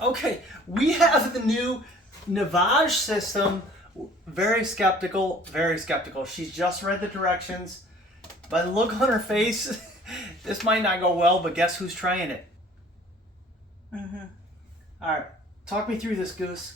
Okay, we have the new Navage system. Very skeptical, very skeptical. She's just read the directions. By the look on her face, this might not go well, but guess who's trying it? Mm-hmm. All right, talk me through this, Goose.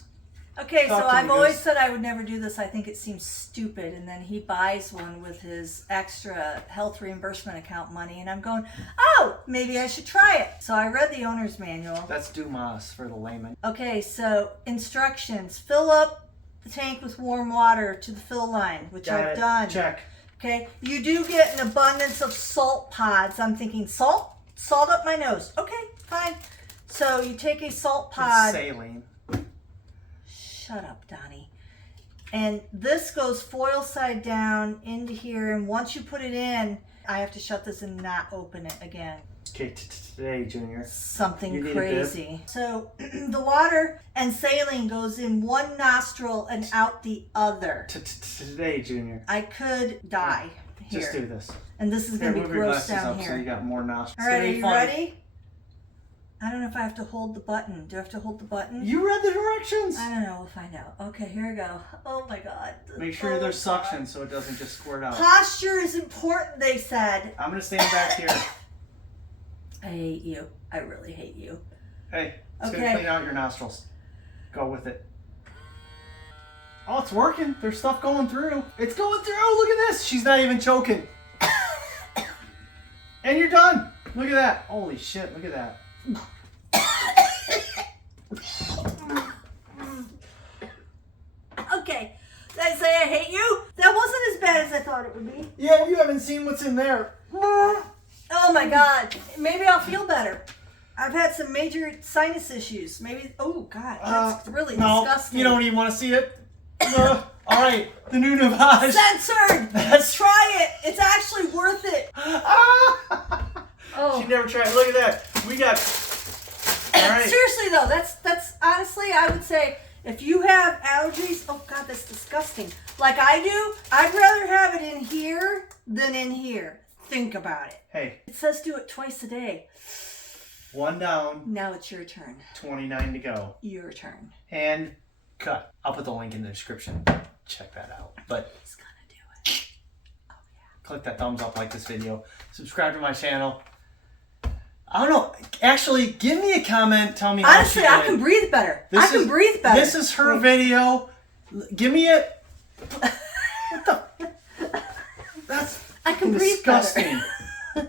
Okay, Talk so to me, I've always Goose. said I would never do this. I think it seems stupid. And then he buys one with his extra health reimbursement account money. And I'm going, oh, maybe I should try it. So I read the owner's manual. That's Dumas for the layman. Okay, so instructions. Fill up the tank with warm water to the fill line, which Got I've it. done. Check. Okay, you do get an abundance of salt pods. I'm thinking salt? Salt up my nose. Okay, fine. So you take a salt It's pod. saline. Shut up, Donnie. And this goes foil side down into here. And once you put it in, I have to shut this and not open it again. Okay, today, Junior. Something You need a crazy. So the water and saline goes in one nostril and out the other. Today, Junior. I could die here. Just do this. And this is going to be Move your gross glasses down up here. so you got more nostrils. All right, are Stay you funny. ready? I don't know if I have to hold the button. Do I have to hold the button? You read the directions. I don't know. We'll find out. Okay, here we go. Oh my God. Make sure Oh, there's God. suction so it doesn't just squirt out. Posture is important, they said. I'm gonna stand back here. I hate you. I really hate you. Hey, it's Okay. gonna clean out your nostrils. Go with it. Oh, it's working. There's stuff going through. It's going through. Look at this. She's not even choking. And you're done. Look at that. Holy shit. Look at that. Okay. Did I say I hate you? That wasn't as bad as I thought it would be. Yeah, you haven't seen what's in there. Oh my God. Maybe I'll feel better. I've had some major sinus issues. Maybe. Oh God. That's really No, disgusting. you don't even want to see it. All right, the new Navage. Censored. That's Try it. It's actually worth it. Ah! Oh. She never tried. Look at that. We got. All right. Seriously though, that's honestly, I would say if you have allergies, oh God, that's disgusting. Like I do, I'd rather have it in here than in here. Think about it. Hey, It says do it twice a day. one down, Now it's your turn. 29 to go. Your turn. And cut. I'll put the link in the description. Check that out. But He's gonna do it. Oh yeah. click that thumbs up, like this video, subscribe to my channel. I don't know. Actually, give me a comment. Tell me how Honestly, she did. I can breathe better. I can breathe better. This is her video. Give me a. What the? That's I can breathe disgusting. better.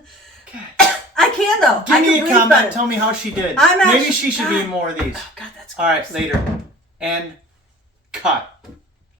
God. I can though. Give I me can a breathe comment. better. Tell me how she did. I'm Maybe actually- she should be in more of these. Oh God, that's All right, gross. later. And cut.